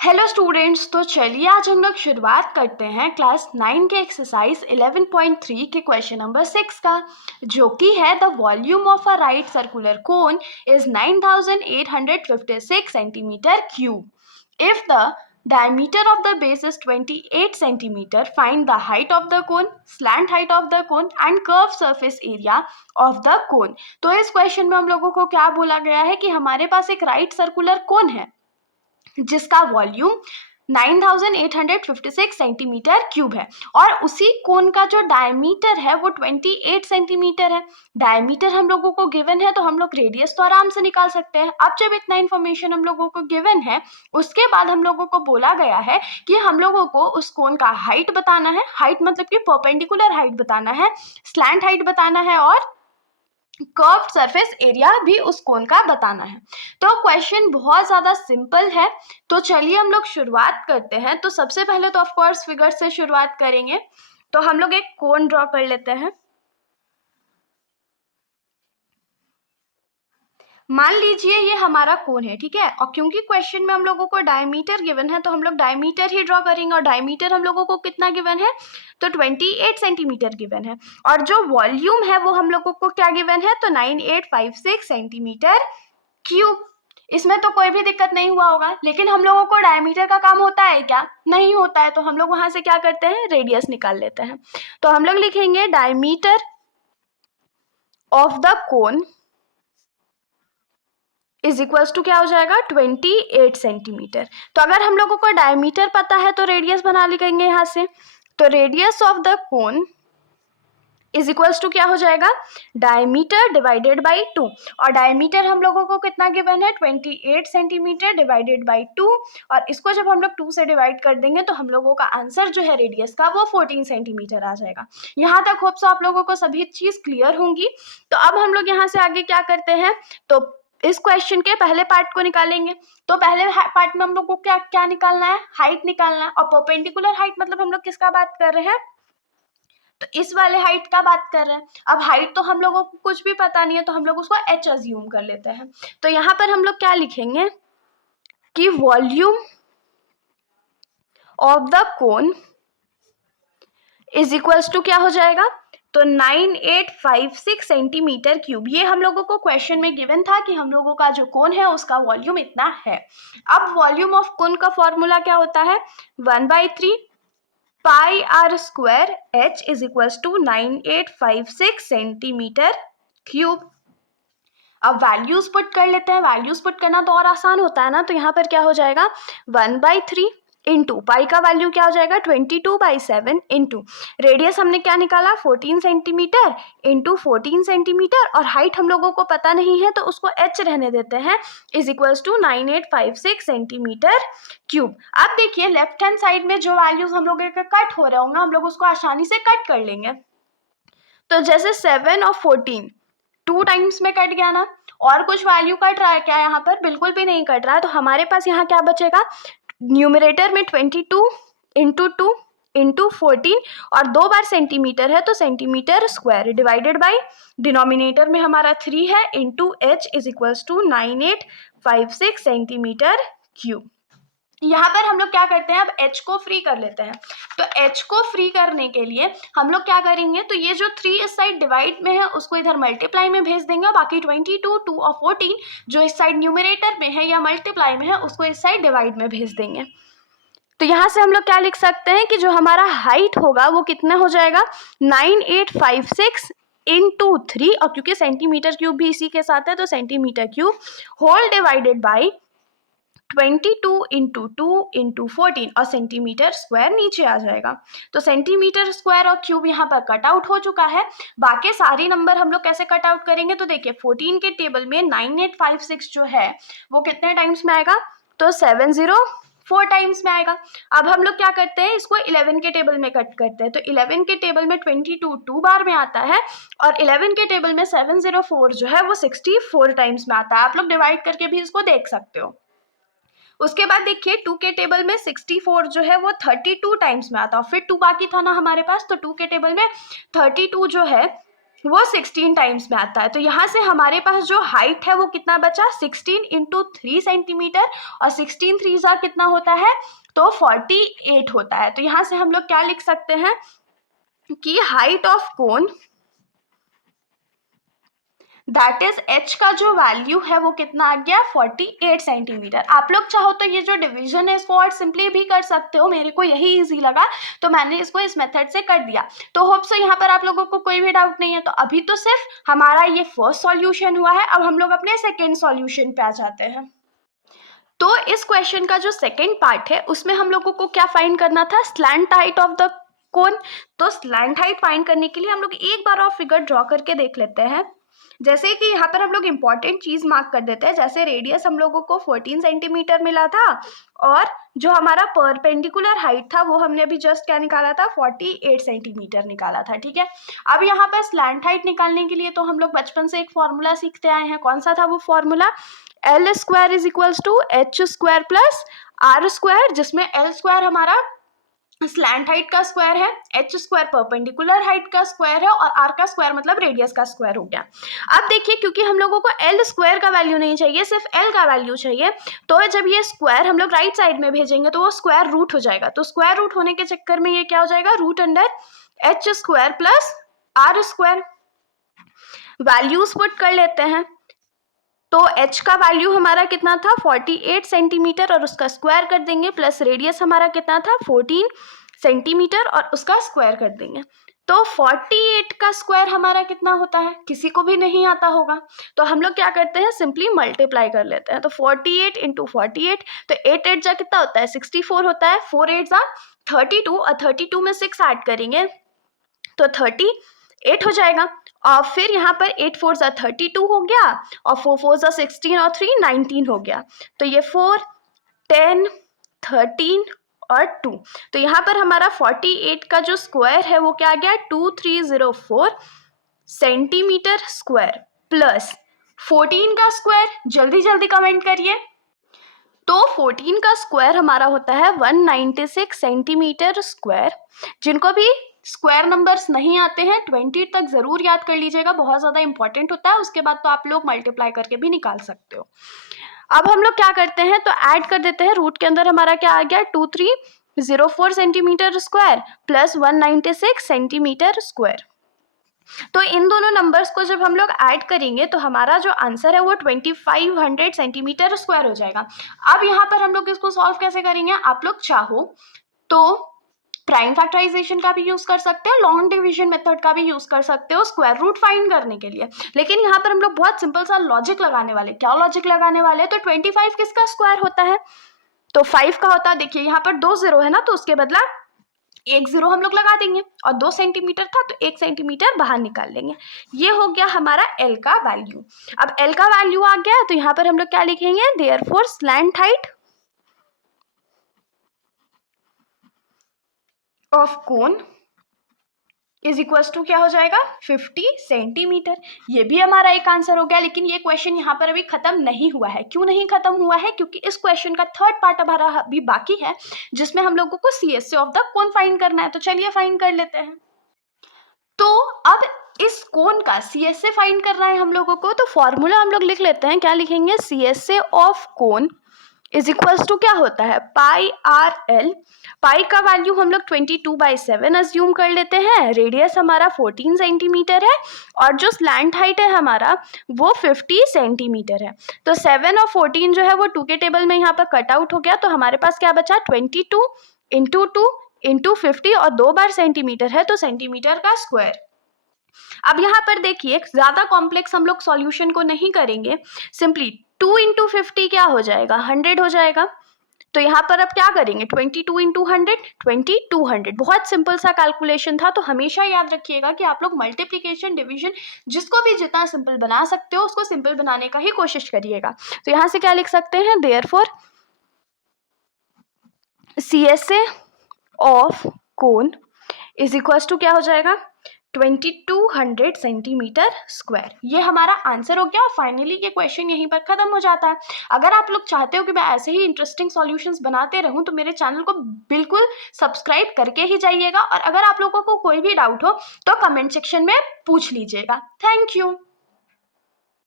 Hello students, तो चलिए आज हम लोग शुरुआत करते हैं क्लास 9 के एक्सरसाइज 11.3 के क्वेश्चन नंबर 6 का, जो कि है the volume of a right circular cone is 9856 centimetre cube. If the diameter of the base is 28 centimeter, find the height of the cone, slant height of the cone and curved surface area of the cone. तो इस question में हम लोगों को क्या बोला गया है कि हमारे पास एक राइट सर्कुलर कोन है जिसका वॉल्यूम 9856 सेंटीमीटर क्यूब है और उसी कोन का जो डायमीटर है वो 28 सेंटीमीटर है. डायमीटर हम लोगों को गिवन है तो हम लोग रेडियस तो आराम से निकाल सकते हैं. अब जब इतना इन्फॉर्मेशन हम लोगों को गिवन है, उसके बाद हम लोगों को बोला गया है कि हम लोगों को उस कोन का हाइट बताना है. हाइट मतलब कि परपेंडिकुलर हाइट बताना है, स्लैंट हाइट बताना है और कर्व्ड सरफेस एरिया भी उस कोन का बताना है. तो क्वेश्चन बहुत ज़्यादा सिंपल है. तो चलिए हम लोग शुरुआत करते हैं. तो सबसे पहले तो ऑफ कोर्स फिगर से शुरुआत करेंगे. तो हम लोग एक कोन ड्रॉ कर लेते हैं. मान लीजिए ये हमारा कोन है, ठीक है. और क्योंकि क्वेश्चन में हम लोगों को डायमीटर गिवन है तो हम लोग डायमीटर ही ड्रॉ करेंगे. और डायमीटर हम लोगों को कितना गिवन है, तो 28 सेंटीमीटर गिवन है. और जो वॉल्यूम है वो हम लोगों को क्या गिवन है, तो 9856 सेंटीमीटर क्यूब. इसमें तो कोई भी दिक्कत नहीं हुआ होगा. लेकिन हम लोगों को डायमीटर का काम होता है क्या, नहीं होता है. तो हम लोग वहां से क्या करते हैं, रेडियस निकाल लेते हैं. तो हम लोग लिखेंगे diameter of the cone is equals to क्या हो जाएगा, 28 सेंटीमीटर. तो अगर हम लोगों को डायमीटर पता है तो रेडियस बना लेंगे यहाँ से. तो radius of the cone is equals to क्या हो जाएगा, डायमीटर डिवाइडेड बाई 2. और डायमीटर हम लोगों को कितना गिवन है, 28 सेंटीमीटर डिवाइडेड बाई 2. और इसको जब हम लोग 2 से डिवाइड कर देंगे तो हम लोगों का आंसर जो है रेडियस का वो 14 सेंटीमीटर आ जाएगा. यहाँ तक होप सो आप लोगों को सभी चीज़ क्लियर होंगी. तो अब हम लोग यहाँ से आगे क्या करते हैं, तो इस क्वेश्चन के पहले पार्ट को निकालेंगे. तो पहले पार्ट में हम लोग को क्या क्या निकालना है, हाइट निकालना है. और परपेंडिकुलर हाइट मतलब हम लोग किसका बात कर रहे हैं, तो इस वाले हाइट का बात कर रहे हैं. अब हाइट तो हम लोगों को कुछ भी पता नहीं है तो हम लोग उसको h अज्यूम कर लेते हैं. तो यहाँ पर हम लोग क्या लिखेंगे कि volume of the cone is equals to क्या हो जाएगा, तो 9856 सेंटीमीटर क्यूब. ये हम लोगों को क्वेश्चन में गिवन था कि हम लोगों का जो कोन है उसका वॉल्यूम इतना है. अब वॉल्यूम ऑफ कोन का फॉर्मूला क्या होता है, 1/3 pi r square h is equals to 9856 centimetre cube. अब वैल्यूज पुट कर लेते हैं. वैल्यूज पुट करना तो और आसान होता है ना. तो यहाँ पर क्या हो जाएगा, 1/3 इंटू पाई का वैल्यू क्या हो जाएगा, 22/7 इंटू रेडियस हमने क्या निकाला, 14 सेंटीमीटर इंटू 14 सेंटीमीटर. और हाइट हम लोगों को पता नहीं है तो उसको h रहने देते हैं, is equals to 9856 centimetre cube. अब देखिए लेफ्ट हैंड साइड में जो वैल्यूज हम लोग के कट हो रहे होंगे हम लोग उसको आसानी से कट कर लेंगे. तो जैसे 7 और 14 2 टाइम्स में कट गया ना. और कुछ वैल्यू कट रहा है क्या, यहाँ पर बिल्कुल भी नहीं कट रहा है. तो हमारे पास यहाँ क्या बचेगा, न्यूमरेटर में 22 इंटू 2 इंटू 14 और 2 बार सेंटीमीटर है तो centimetre square divided by denominator में हमारा 3 है into h is equals to 9856 centimetre cube. यहाँ पर हम लोग क्या करते हैं, अब h को फ्री कर लेते हैं. तो h को फ्री करने के लिए हम लोग क्या करेंगे, तो ये जो 3 इस साइड डिवाइड में है उसको इधर मल्टीप्लाई में भेज देंगे और बाकी 22, 2 और 14 जो इस साइड न्यूमरेटर में है या मल्टीप्लाई में है उसको इस साइड डिवाइड में भेज देंगे. तो यहाँ से हम लोग क्या लिख सकते हैं कि जो हमारा हाइट होगा वो कितना हो जाएगा, 9856 इंटू 3. और क्योंकि सेंटीमीटर क्यूब भी इसी के साथ है तो centimetre cube whole divided by 22 into 2 into 14 और सेंटीमीटर स्क्वायर नीचे आ जाएगा. तो सेंटीमीटर स्क्वायर और क्यूब यहाँ पर कट आउट हो चुका है. बाकी सारी नंबर हम लोग कैसे कट आउट करेंगे, तो देखिए 14 के टेबल में 9856 जो है वो कितने टाइम्स में आएगा, तो 704 टाइम्स में आएगा. अब हम लोग क्या करते हैं, इसको 11 के टेबल में कट करते हैं. तो 11 के टेबल में 22 2 बार में आता है और 11 के टेबल में 704 जो है वो 64 टाइम्स में आता है. आप लोग डिवाइड करके भी इसको देख सकते हो. उसके बाद देखिए 2 के टेबल में 64 जो है वो 32 टाइम्स में आता है. फिर 2 बाकी था ना हमारे पास, तो 2 के टेबल में 32 जो है वो 16 टाइम्स में आता है। तो यहाँ से हमारे पास जो हाइट है वो कितना बचा, 16 इंटू 3 सेंटीमीटर, और 16 3 जा कितना होता है, तो 48 होता है। तो यहाँ से हम लोग क्या लिख सकते हैं कि height of cone that is H का जो वैल्यू है वो कितना आ गया, 48 सेंटीमीटर। आप लोग चाहो तो ये जो डिवीजन है इसको और सिंपली भी कर सकते हो, मेरे को यही इजी लगा तो मैंने इसको इस मेथड से कर दिया। तो होप सो यहाँ पर आप लोगों को कोई भी डाउट नहीं है। तो अभी तो सिर्फ हमारा ये फर्स्ट सॉल्यूशन हुआ है, अब हम लोग अपने सेकेंड सॉल्यूशन पे आ जाते हैं। तो इस क्वेश्चन का जो सेकेंड पार्ट है उसमें हम लोगों को क्या फाइंड करना था, स्लैंट हाइट ऑफ द कोन। तो स्लैंट हाइट फाइंड करने के लिए हम लोग एक बार और फिगर ड्रॉ करके देख लेते हैं। जैसे कि यहाँ पर हम लोग इंपॉर्टेंट चीज मार्क कर देते हैं, जैसे रेडियस हम लोगों को 14 सेंटीमीटर मिला था, और जो हमारा परपेंडिकुलर हाइट था वो हमने अभी जस्ट क्या निकाला था, 48 सेंटीमीटर निकाला था। ठीक है, अब यहाँ पर स्लैंट हाइट निकालने के लिए तो हम लोग बचपन से एक फॉर्मूला सीखते आए हैं। कौन सा था वो formula, L square is equals to H square plus R square, जिसमें एल स्क्वायर हमारा स्लैंट हाइट का स्क्वायर है, एच स्क्वायर परपेंडिकुलर हाइट का स्क्वायर है, और आर का स्क्वायर मतलब रेडियस का स्क्वायर हो गया। अब देखिए, क्योंकि हम लोगों को एल स्क्वायर का वैल्यू नहीं चाहिए, सिर्फ एल का वैल्यू चाहिए, तो जब ये स्क्वायर हम लोग राइट साइड में भेजेंगे तो वो स्क्वायर रूट हो जाएगा। तो स्क्वायर रूट होने के चक्कर में ये क्या हो जाएगा, root under H square plus R square. Values put कर लेते हैं। तो h का वैल्यू हमारा कितना था, 48 सेंटीमीटर, और उसका स्क्वायर कर देंगे, प्लस रेडियस हमारा कितना था, 14 सेंटीमीटर, और उसका स्क्वायर कर देंगे। तो 48 का स्क्वायर हमारा कितना होता है, किसी को भी नहीं आता होगा, तो हम लोग क्या करते हैं, सिंपली मल्टीप्लाई कर लेते हैं। तो 48 इंटू 48, तो 8 8 जा कितना होता है, 64 होता है, 4 8 जा 32, और 32 में 6 ऐड करेंगे तो 38 हो जाएगा। और फिर यहाँ पर 8 4 जा 32 हो गया, और 4 4 जा 16, और 3 19 हो गया। तो ये 4 10 13 और 2, तो यहाँ पर हमारा 48 का जो स्क्वायर है वो क्या आ गया, 2304 सेंटीमीटर स्क्वायर, प्लस 14 का स्क्वायर, जल्दी जल्दी कमेंट करिए। तो 14 का स्क्वायर हमारा होता है 196 सेंटीमीटर स्क्वायर। जिनको भी स्क्वायर नंबर्स नहीं आते हैं 20 तक ज़रूर याद कर लीजिएगा, बहुत ज़्यादा इंपॉर्टेंट होता है। उसके बाद तो आप लोग मल्टीप्लाई करके भी निकाल सकते हो। अब हम लोग क्या करते हैं, तो ऐड कर देते हैं। रूट के अंदर हमारा क्या आ गया, 2304 centimetre square plus 196 centimetre square. तो इन दोनों नंबर्स को जब हम लोग ऐड करेंगे तो हमारा जो आंसर है वो 2500 सेंटीमीटर स्क्वायर हो जाएगा। अब यहाँ पर हम लोग इसको सॉल्व कैसे करेंगे, आप लोग चाहो तो प्राइम फैक्टराइजेशन का भी यूज कर सकते हो, लॉन्ग डिवीजन मेथड का भी यूज कर सकते हो स्क्वायर रूट फाइंड करने के लिए। लेकिन यहाँ पर हम लोग बहुत सिंपल सा लॉजिक लगाने वाले। क्या लॉजिक लगाने वाले, तो 25 किसका स्क्वायर होता है, तो 5 का होता है। देखिए यहाँ पर 2 0 है ना, तो उसके बदला 1 0 हम लोग लगा देंगे, और 2 सेंटीमीटर था तो 1 सेंटीमीटर बाहर निकाल लेंगे। ये हो गया हमारा L का वैल्यू। अब L का वैल्यू आ गया तो यहाँ पर हम लोग क्या लिखेंगे, therefore slant height of cone is equals to क्या हो जाएगा, 50 सेंटीमीटर। ये भी हमारा एक आंसर हो गया। लेकिन ये क्वेश्चन यहाँ पर अभी खत्म नहीं हुआ है। क्यों नहीं खत्म हुआ है, क्योंकि इस क्वेश्चन का थर्ड पार्ट हमारा अभी बाकी है, जिसमें हम लोगों को CSA of the cone find करना है। तो चलिए फाइंड कर लेते हैं। तो अब इस कोन का CSA फाइंड करना है हम लोगों को, तो फॉर्मूला हम लोग लिख लेते हैं। क्या लिखेंगे, CSA of cone is equals to क्या होता है, पाई आर एल। पाई का वैल्यू हम लोग 22/7 अज्यूम कर लेते हैं। रेडियस हमारा 14 सेंटीमीटर है, और जो स्लैंट हाइट है हमारा वो 50 सेंटीमीटर है। तो 7 और 14 जो है वो 2 के टेबल में यहाँ पर कट आउट हो गया। तो हमारे पास क्या बचा, 22 इंटू 2 इंटू 50, और 2 बार सेंटीमीटर है तो सेंटीमीटर का स्क्वायर। अब यहाँ पर देखिए, ज्यादा कॉम्प्लेक्स हम लोग सॉल्यूशन को नहीं करेंगे, सिंपली 2 इंटू 50 क्या हो जाएगा, 100 हो जाएगा। तो यहाँ पर अब क्या करेंगे, 22 इंटू 100 2200। बहुत सिंपल सा कैलकुलेशन था। तो हमेशा याद रखिएगा कि आप लोग मल्टीप्लिकेशन डिवीजन जिसको भी जितना सिंपल बना सकते हो उसको सिंपल बनाने का ही कोशिश करिएगा। तो यहाँ से क्या लिख सकते हैं, therefore CSA of cone is equals to क्या हो जाएगा, 2200 सेंटीमीटर स्क्वायर। ये हमारा आंसर हो गया। फाइनली ये क्वेश्चन यहीं पर खत्म हो जाता है। अगर आप लोग चाहते हो कि मैं ऐसे ही इंटरेस्टिंग सॉल्यूशंस बनाते रहूं तो मेरे चैनल को बिल्कुल सब्सक्राइब करके ही जाइएगा, और अगर आप लोगों को कोई भी डाउट हो तो कमेंट सेक्शन में पूछ लीजिएगा। Thank you.